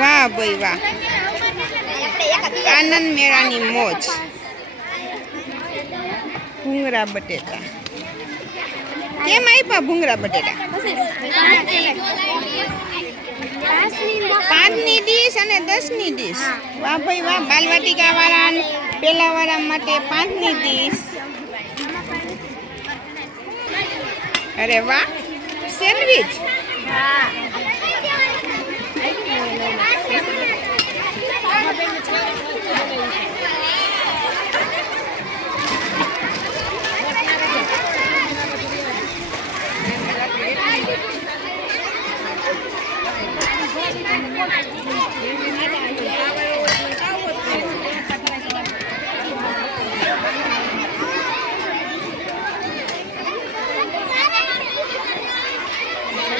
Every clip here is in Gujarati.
વાહ ભાઈ વાહ. આનંદ મેળાની મોજ. ભૂંગરા બટેટા. કેમ આપ્યા ભૂંગરા બટેટા? પાંચની ડીશ અને દસની ડીશ. વાહ ભાઈ વાહ બાલવાટિકા વાળા પેલા વાળા માટે પાંચની ડીશ. અરે વાહ, સેન્ડવિચ.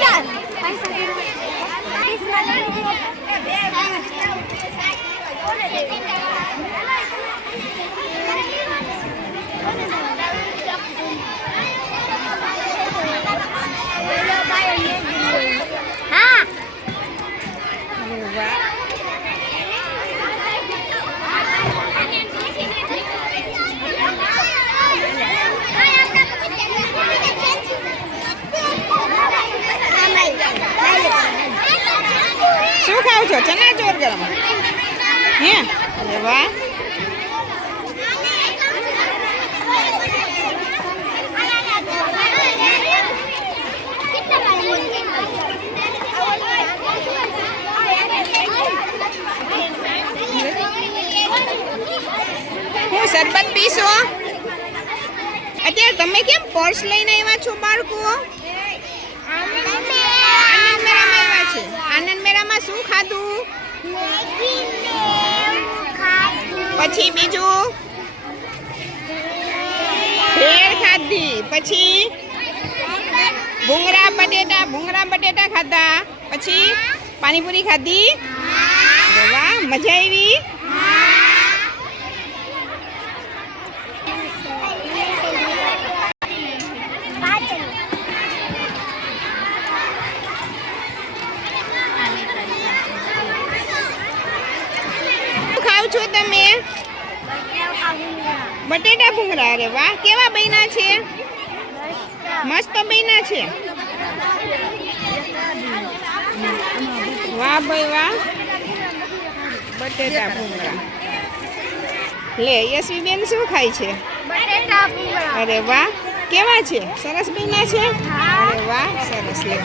હા શું ખાવ છો ચના ચોર ગરમ હે અરે વાહ હું શરબત પીશો અત્યારે તમે કેમ પર્સ લઈને આવ્યા છો બાળકો આનંદ મેળામાં આવ્યા છે. આનંદ મેળામાં શું ખાધું? પછી બીજું? ભેળ ખાધી. પછી? ભૂંગળા બટેટા. ભૂંગરા બટેટા ખાધા. પછી? પાણીપુરી ખાધી? વાહ, મજા આવી શું ખાવ છો તમે? બટેટા ભૂંગળા અરે વાહ! કેવા બન્યા છે? મસ્ત બન્યા છે? વાહ ભાઈ વાહ! બટેટા ભૂંગળા. લે યશવી બેન શું ખાય છે? અરે વાહ! કેવા છે? સરસ બન્યા છે? અરે વાહ સરસ લે.